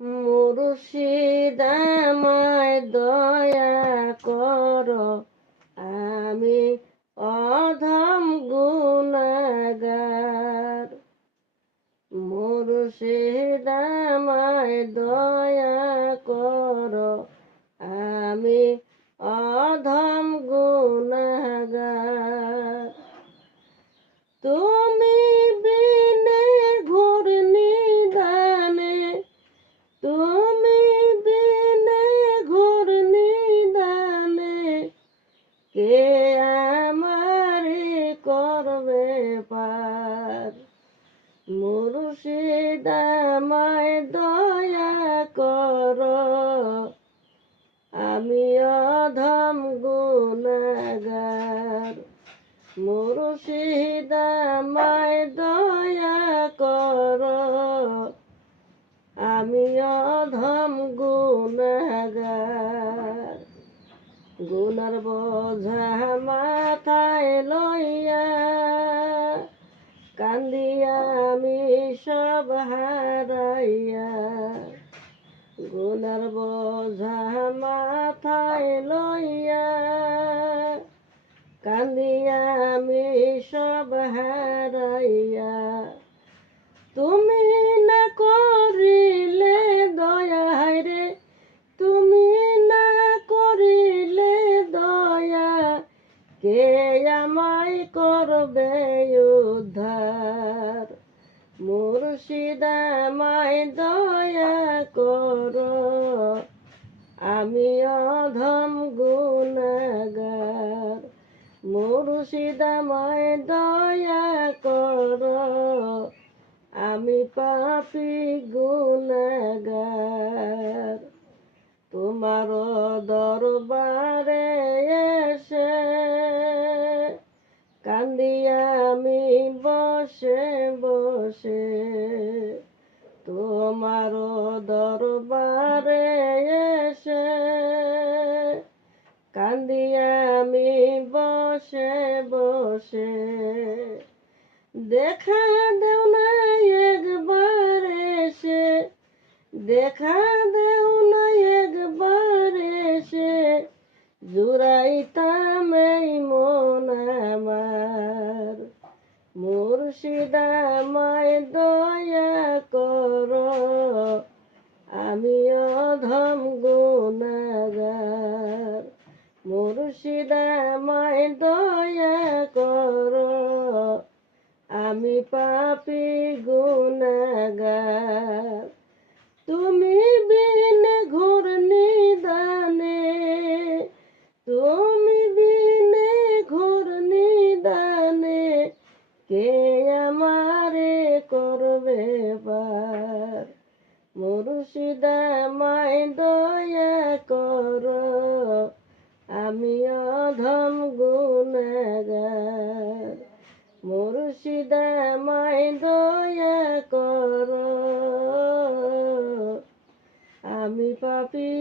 মুর্শিদ আমায় দয়া কর, আমি অধম গুনাহগার। মুর্শিদ আমায় দয়া কর, আমি অধম গুনাহগার। তুমি বিনে ঘূর্ণি দানে, তুমি বিনে ঘূর্ণি দানে, কে আমারে করবে পার। মুর্শিদ আমায় দয়া কর, আমি অধম গুনাহগার। মুর্শিদ আমায় দয়া কর, আমি অধম গুনাহগার। গুনার বোঝা মাথায় লইয়া, কান্দিয়া আমি সব হারাইয়া। গুনার বোঝা মাথায় লইয়া, কান্দিয়া আমি সব হারাইয়া। তুমি না করিলে দয়া, রে তুমি না করিলে দয়া, কে আমায় করবে উদ্ধার। মুর্শিদ আমায় দয়া কর, আমি অধম গুনাহগার। মুর্শিদ আমায় দয়া কর, আমি পাপী গুনাহগার। তোমার দরবারে এসে কান্দিয়া আমি বসে বসে। তোমার দরবারে এসে কান্দিয়া আমি বসে বসে। দেখা দেও না একবার এসে, দেখা দেও না একবার এসে, জুড়াইতাম এই মন আমার। মুর্শিদ আমায় দয়া কর, আমি অধম গুনাহগার। মুর্শিদ আমায় দয়া কর, আমি পাপী গুনাহগার। তুমি বিনে ঘূর্ণি দানে, তুমি বিনে ঘূর্ণি দানে, কে আমারে করবে পার। মুর্শিদ আমায় দয়া কর, আমি অধম গুনাহগার। মুর্শিদ আমায় দয়া কর, আমি পাপী